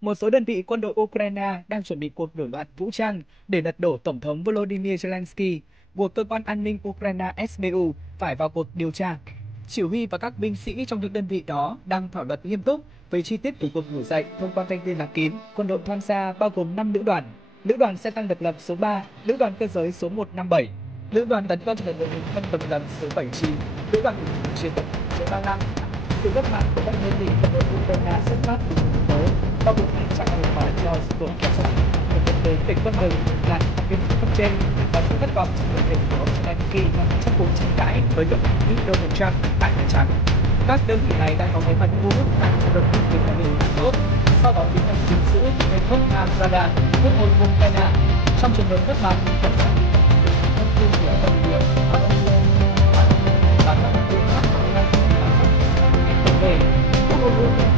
Một số đơn vị quân đội Ukraine đang chuẩn bị cuộc nổi loạn vũ trang để lật đổ Tổng thống Volodymyr Zelensky, buộc cơ quan an ninh Ukraine SBU phải vào cuộc điều tra. Chỉ huy và các binh sĩ trong những đơn vị đó đang thảo luận nghiêm túc về chi tiết của cuộc nổi dậy thông qua kênh liên lạc kín. Quân đội tham gia bao gồm 5 lữ đoàn: lữ đoàn xe tăng độc lập số 3, lữ đoàn cơ giới số 157, lữ đoàn tấn công lực lượng không độc lập số 79, lữ đoàn chiến đấu số 35. Sự góp mặt của các đơn vị quân đội Ukraine xuất phát từ thực tế, bao gồm những trạng đường mà do sự tổn kéo dài, một thực tế về quân đội là viên cấp trên và sự thất vọng trong việc của Zelensky trong cuộc tranh cãi với tổng thống Donald Trump tại Nhà Trắng. Các đơn vị này đang có kế hoạch thu hút hàng triệu đồng từ các bên tốt, sau đó tiến hành chiến sự với quốc Nga Rada, quốc hội Ukraine. Trong trường hợp thất bại, tổng thống không tin hiểu đồng điều và ông và các biện pháp về quốc hội